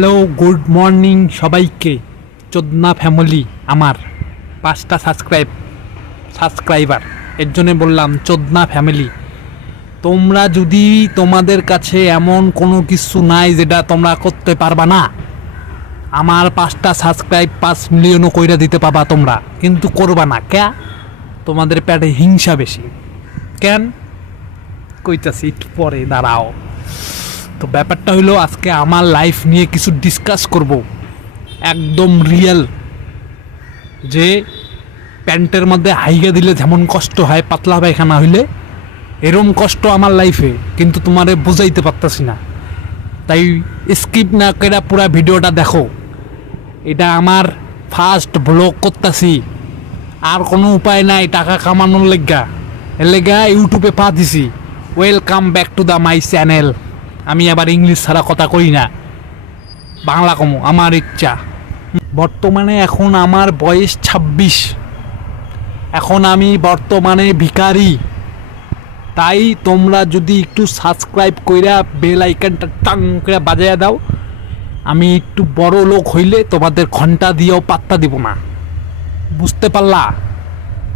Hello good morning সবাইকে। চোদনা family আমার 5টা সাবস্ক্রাইবার এর জন্য বললাম চোদনা ফ্যামিলি। তোমরা যদি তোমাদের কাছে এমন কোনো কিছু নাই যেটা তোমরা করতে পারবা না, আমার 5টা সাবস্ক্রাইব 5 মিলিয়নও কইরা দিতে পাবা তোমরা, কিন্তু করবা না। তোমাদের পেটে হিংসা বেশি। কেন কইতাছি একটু পরে, দাঁড়াও। তো ব্যাপারটা হলো আজকে আমার লাইফ নিয়ে কিছু ডিসকাস করব, একদম রিয়েল। যে প্যান্টের মধ্যে হাইগা দিলে যেমন কষ্ট হয় পাতলা পায়খানা হইলে, এরম কষ্ট আমার লাইফে, কিন্তু তোমারে বুঝাইতে পারতাছি না। তাই স্কিপ না করে পুরো ভিডিওটা দেখো। এটা আমার ফার্স্ট ব্লগ করতেছি, আর কোনো উপায় নাই টাকা কামানোর লেগা। এর লেগা ইউটিউবে পা দিছি। Welcome back to the my channel. আমি আবার ইংলিশ ছাড়া কথা কই না, বাংলা কমো আমার ইচ্ছা। বর্তমানে এখন আমার বয়স 26। এখন আমি বর্তমানে ভিখারি। তাই তোমরা যদি একটু সাবস্ক্রাইব কইরা বেল আইকনটা টাং করে বাজাইয়া দাও, আমি একটু বড় লোক হইলে তোমাদের ঘন্টা দিয়েও পাত্তা দিব না, বুঝতে পারলা?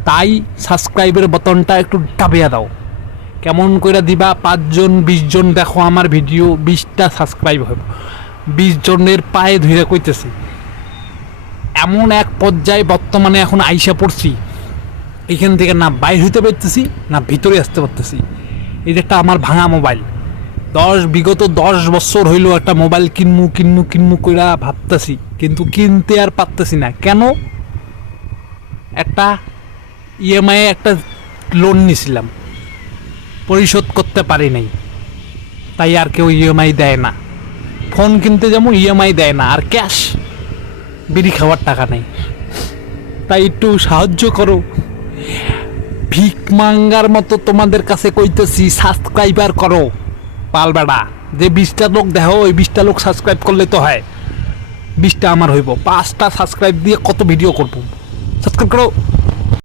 তাই সাবস্ক্রাইবের বোতামটা একটু টাবিয়া দাও। কেমন করে দিবা? 5 জন 20 জন দেখো আমার ভিডিও, 20টা সাবস্ক্রাইব হবে। 20 জনের পায়ে ধরে কইতেছি। এমন এক পর্যায়ে বর্তমানে এখন আইসা পড়ছি, এখান থেকে না বাইর হইতে পারতেছি না ভিতরে আসতে পারতেছি। এই যে একটা আমার ভাঙা মোবাইল, বিগত 10 বছর হইলো একটা মোবাইল কিনমু কইরা ভাবতেছি, কিন্তু কিনতে আর পারতেছি না। কেন? একটা ইএমআই একটা লোন নিছিলাম, পরিশোধ করতে পারি নাই। তাই আর কেউ ইএমআই দেয় না। ফোন কিনতে যেমন ইএমআই দেয় না, আর ক্যাশ বিড়ি খাওয়ার টাকা নেই। তাই একটু সাহায্য করো। ভিক মাঙ্গার মতো তোমাদের কাছে কইতেছি, সাবস্ক্রাইবার করো। পালবেড়া যে 20টা লোক দেখো, ওই 20টা লোক সাবস্ক্রাইব করলে তো হয়, 20টা আমার হইব। 5টা সাবস্ক্রাইব দিয়ে কত ভিডিও করবো? সাবস্ক্রাইব করো।